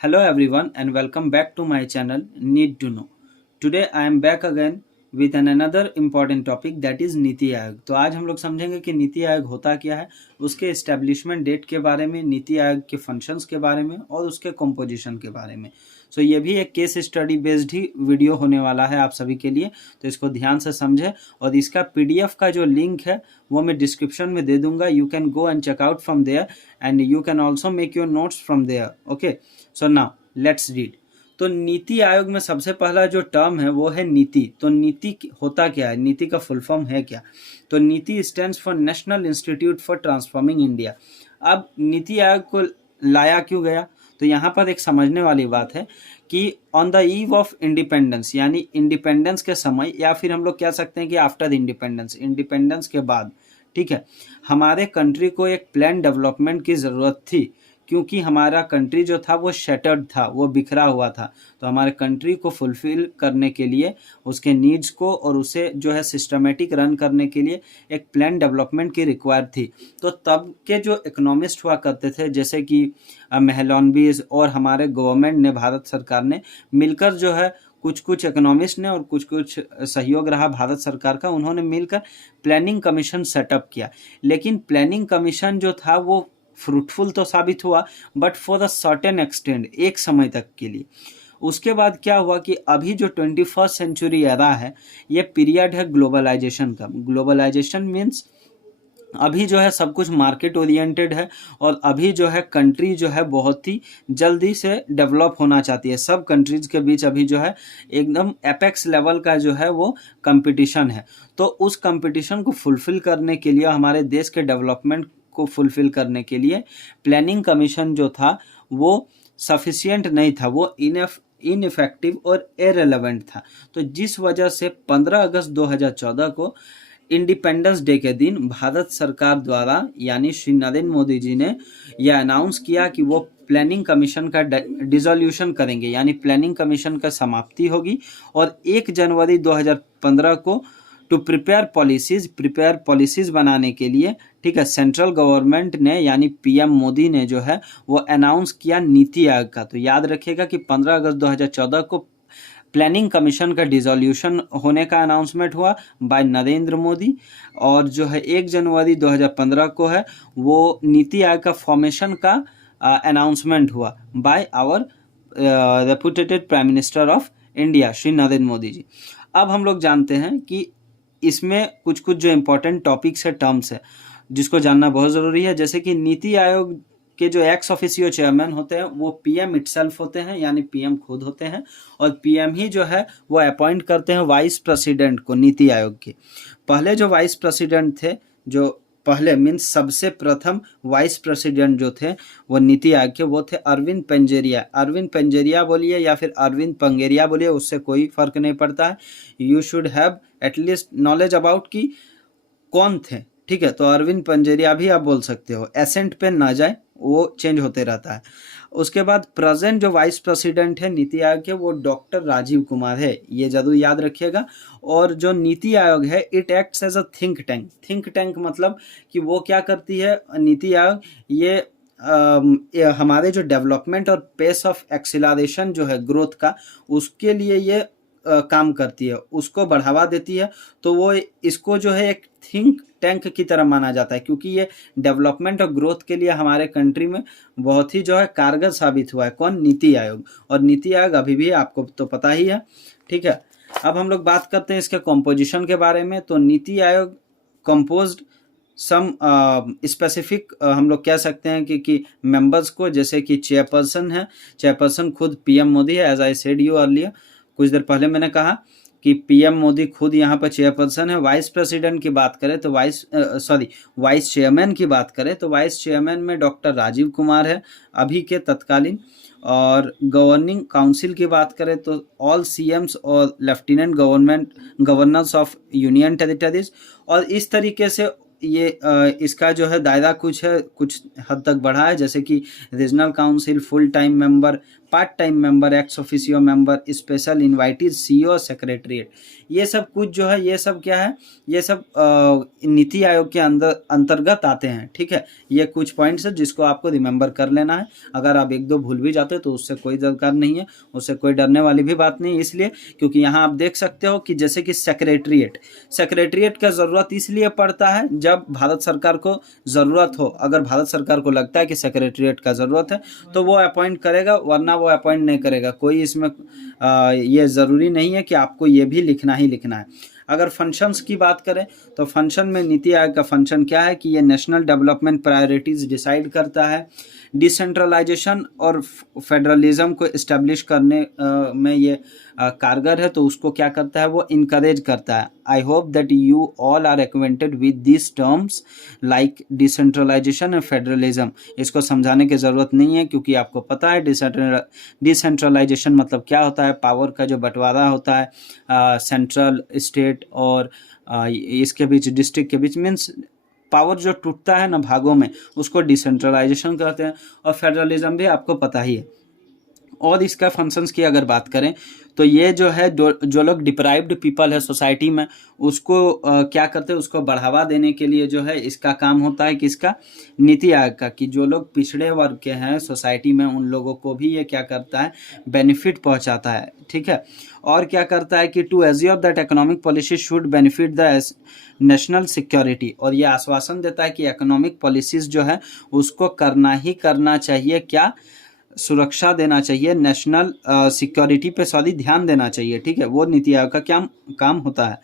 Hello everyone and welcome back to my channel Need to Know. Today I am back again with another important topic that is NITI Aayog. तो आज हम लोग समझेंगे कि नीति आयोग होता क्या है, उसके एस्टेब्लिशमेंट डेट के बारे में, नीति आयोग के फंक्शंस के बारे में और उसके कंपोजिशन के बारे में। सो ये भी एक केस स्टडी बेस्ड ही वीडियो होने वाला है आप सभी के लिए, तो इसको ध्यान से समझें। और इसका पीडीएफ का जो लिंक है वो मैं डिस्क्रिप्शन में दे दूंगा। You can go and check out from there and you can also make your notes from there. Okay, so now let's read. तो नीति आयोग में सबसे पहला जो टर्म है वो है नीति। तो नीति होता क्या है, नीति का फुल फॉर्म है क्या? तो नीति stands for national institute for transforming India. अब नीति आयोग को लाया क्यों गया? तो यहाँ पर एक समझने वाली बात है कि on the eve of independence, यानी इंडिपेंडेंस के समय, या फिर हम लोग कह सकते हैं कि आफ्टर द इंडिपेंडेंस, इंडिपेंडेंस के बाद, ठीक है, हमारे कंट्री को एक प्लान डेवलपमेंट की ज़रूरत थी, क्योंकि हमारा कंट्री जो था वो शैटर्ड था, वो बिखरा हुआ था। तो हमारे कंट्री को फुलफिल करने के लिए, उसके नीड्स को और उसे जो है सिस्टमेटिक रन करने के लिए एक प्लान डेवलपमेंट की रिक्वायर थी। तो तब के जो इकोनॉमिस्ट हुआ करते थे, जैसे कि मेहलॉनबीज और हमारे गवर्नमेंट ने, भारत सरकार ने मिलकर जो है, कुछ कुछ इकोनॉमिस्ट ने और कुछ कुछ सहयोग रहा भारत सरकार का, उन्होंने मिलकर प्लानिंग कमीशन सेटअप किया। लेकिन प्लानिंग कमीशन जो था वो फ्रूटफुल तो साबित हुआ, but for the certain extend, एक समय तक के लिए। उसके बाद क्या हुआ कि अभी जो 21st सेंचुरी एरा है, ये पीरियड है ग्लोबलाइजेशन का। ग्लोबलाइजेशन मीन्स अभी जो है सब कुछ मार्केट ओरिएंटेड है, और अभी जो है कंट्री जो है बहुत ही जल्दी से डेवलप होना चाहती है। सब कंट्रीज के बीच अभी जो है एकदम एपेक्स लेवल का जो है वो कंपटीशन है। तो उस कंपटीशन को फुलफिल करने के लिए, हमारे देश के डेवलपमेंट को फुलफिल करने के लिए प्लानिंग कमीशन जो था वो सफिशिएंट नहीं था, वो इनइफेक्टिव और इररिलेवेंट था। तो जिस वजह से 15 अगस्त 2014 को इंडिपेंडेंस डे के दिन भारत सरकार द्वारा, यानी श्री नरेंद्र मोदी जी ने यह अनाउंस किया कि वो प्लानिंग कमीशन का डिसोल्यूशन करेंगे, यानी प्लानिंग कमीशन का समाप्ति होगी। और 1 जनवरी 2015 को टू प्रिपेयर पॉलिसीज बनाने के लिए, ठीक है, सेंट्रल गवर्नमेंट ने, यानी पीएम मोदी ने जो है वो अनाउंस किया नीति आयोग का। तो याद रखिएगा कि 15 अगस्त 2014 को प्लानिंग कमीशन का डिसोल्यूशन होने का अनाउंसमेंट हुआ बाय नरेंद्र मोदी, और जो है 1 जनवरी 2015 को है वो नीति आयोग का फॉर्मेशन का अनाउंसमेंट हुआ by our reputed prime minister of India Shri Narendra Modi ji. अब हम लोग जानते हैं कि इसमें कुछ कुछ जो इम्पोर्टेंट टॉपिक्स है, टर्म्स है, जिसको जानना बहुत ज़रूरी है। जैसे कि नीति आयोग के जो एक्स ऑफिशियो चेयरमैन होते हैं वो पीएम इटसेल्फ होते हैं, यानी पीएम खुद होते हैं, और पीएम ही जो है वो अपॉइंट करते हैं वाइस प्रेसिडेंट को नीति आयोग के। पहले जो वाइस प्रेसिडेंट थे, जो पहले मीन्स सबसे प्रथम वाइस प्रेसिडेंट जो थे वो नीति आयोग के, वो थे अरविंद पेंजेरिया। अरविंद पेंजेरिया बोलिए या फिर अरविंद पंगेरिया बोलिए, उससे कोई फर्क नहीं पड़ता है। You should have at least knowledge about कि कौन थे, ठीक है। तो अरविंद पंजेरिया भी आप बोल सकते हो, एसेंट पे ना जाए, वो चेंज होते रहता है। उसके बाद प्रेजेंट जो वाइस प्रेसिडेंट है नीति आयोग के, वो डॉक्टर राजीव कुमार है, ये जरूर याद रखिएगा। और जो नीति आयोग है, it acts as a think tank. Think tank मतलब कि वो क्या करती है नीति आयोग, ये हमारे जो डेवलपमेंट और पेस ऑफ एक्सिलरेशन जो है ग्रोथ का, उसके लिए ये काम करती है, उसको बढ़ावा देती है। तो वो इसको जो है एक थिंक टैंक की तरह माना जाता है, क्योंकि ये डेवलपमेंट और ग्रोथ के लिए हमारे कंट्री में बहुत ही जो है कारगर साबित हुआ है। कौन? नीति आयोग। और नीति आयोग अभी भी आपको तो पता ही है, ठीक है। अब हम लोग बात करते हैं इसके कॉम्पोजिशन के बारे में। तो नीति आयोग कंपोज्ड सम स्पेसिफिक, हम लोग कह सकते हैं कि मेंबर्स को, जैसे कि चेयरपर्सन है, चेयरपर्सन खुद पीएम मोदी है, as I said you earlier, कुछ देर पहले मैंने कहा कि पीएम मोदी खुद यहाँ पर चेयरपर्सन है। वाइस प्रेसिडेंट की बात करें तो वाइस चेयरमैन की बात करें तो वाइस चेयरमैन में डॉक्टर राजीव कुमार है अभी के तत्कालीन। और गवर्निंग काउंसिल की बात करें तो ऑल सीएम्स और lieutenant governors of union territories. और इस तरीके से ये इसका जो है दायरा कुछ हद तक बढ़ा है, जैसे कि regional council, full time member, part time member, ex officio member, special invited, CEO, secretariat. ये सब कुछ जो है, ये सब क्या है, ये सब नीति आयोग के अंतर्गत आते हैं। ठीक है, ये कुछ पॉइंट्स है जिसको आपको रिमेंबर कर लेना है। अगर आप एक दो भूल भी जाते हो तो उससे कोई दरकार नहीं है, उससे कोई डरने वाली भी बात नहीं है। इसलिए क्योंकि यहाँ आप देख सकते हो कि जैसे कि सेक्रेटरीट का ज़रूरत इसलिए पड़ता है जब भारत सरकार को ज़रूरत हो। अगर भारत सरकार को लगता है कि सेक्रेटरीट का ज़रूरत है तो वो अपॉइंट करेगा, वरना वो अपॉइंट नहीं करेगा। कोई इसमें ये ज़रूरी नहीं है कि आपको ये भी लिखना ही लिखना है। अगर फंक्शंस की बात करें तो फंक्शन में नीति आयोग का फंक्शन क्या है कि ये नेशनल डेवलपमेंट प्रायोरिटीज़ डिसाइड करता है, डिसेंट्रलाइजेशन और फेडरलिज्म को इस्टेब्लिश करने में ये कारगर है, तो उसको क्या करता है, वो इनकरेज करता है। I hope that you all are acquainted with this terms like decentralisation और फेडरलिज्म। इसको समझाने की ज़रूरत नहीं है क्योंकि आपको पता है डिसेंट्रलाइजेशन मतलब क्या होता है। पावर का जो बंटवारा होता है सेंट्रल, स्टेट और इसके बीच, डिस्ट्रिक्ट के बीच, मीन्स पावर जो टूटता है ना भागों में, उसको डिसेंट्रलाइजेशन कहते हैं। और फेडरलिज्म भी आपको पता ही है। और इसका फंक्शंस की अगर बात करें तो ये जो है जो लोग डिप्राइव्ड पीपल है सोसाइटी में, उसको क्या करते हैं, उसको बढ़ावा देने के लिए जो है इसका काम होता है, किसका, नीति आयोग का, कि जो लोग पिछड़े वर्ग के हैं सोसाइटी में उन लोगों को भी ये क्या करता है, बेनिफिट पहुंचाता है। ठीक है, और क्या करता है कि to assure that economic policy should benefit the national security, और ये आश्वासन देता है कि इकोनॉमिक पॉलिसीज जो है उसको करना ही करना चाहिए, क्या, सुरक्षा देना चाहिए, नेशनल सिक्योरिटी पे ध्यान देना चाहिए। ठीक है, वो नीति आयोग का क्या काम होता है।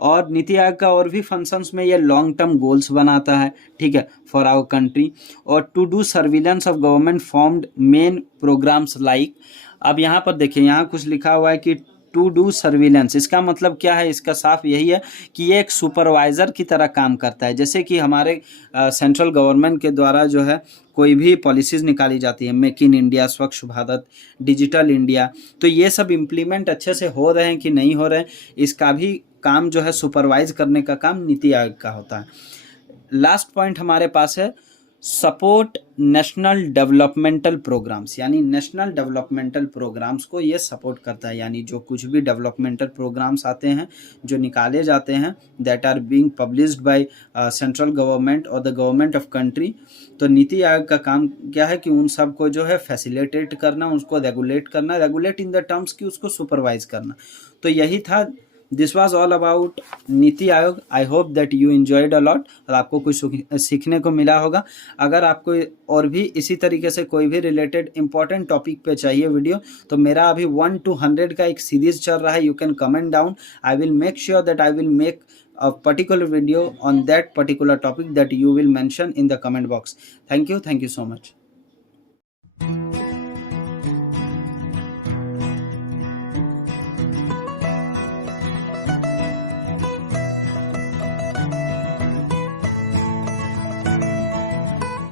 और नीति आयोग का और भी फंक्शंस में ये लॉन्ग टर्म गोल्स बनाता है। ठीक है, फॉर आवर कंट्री, और to do surveillance of government formed main programmes like. अब यहाँ पर देखिए, यहाँ कुछ लिखा हुआ है कि टू डू सर्विलेंस, इसका मतलब क्या है, इसका साफ यही है कि ये एक सुपरवाइज़र की तरह काम करता है। जैसे कि हमारे सेंट्रल गवर्नमेंट के द्वारा जो है कोई भी पॉलिसीज़ निकाली जाती है, मेक इन इंडिया, स्वच्छ भारत, डिजिटल इंडिया, तो ये सब इम्प्लीमेंट अच्छे से हो रहे हैं कि नहीं हो रहे हैं, इसका भी काम जो है सुपरवाइज करने का काम नीति आयोग का होता है। लास्ट पॉइंट हमारे पास है सपोर्ट नेशनल डेवलपमेंटल प्रोग्राम्स, यानी नेशनल डेवलपमेंटल प्रोग्राम्स को ये सपोर्ट करता है। यानी जो कुछ भी डेवलपमेंटल प्रोग्राम्स आते हैं जो निकाले जाते हैं, that are being published by central government और द गवर्नमेंट ऑफ कंट्री, तो नीति आयोग का काम क्या है कि उन सब को जो है फैसिलिटेट करना, उसको रेगुलेट करना, रेगुलेट इन द टर्म्स की उसको सुपरवाइज करना। तो यही था, this was all about NITI Aayog. I hope that you enjoyed a lot, और आपको कुछ सीखने को मिला होगा। अगर आपको और भी इसी तरीके से कोई भी रिलेटेड इंपॉर्टेंट टॉपिक पे चाहिए वीडियो, तो मेरा अभी 1 to 100 का एक सीरीज चल रहा है। You can comment down, I will make sure that I will make a particular video on that particular topic that you will mention in the comment box. Thank you so much.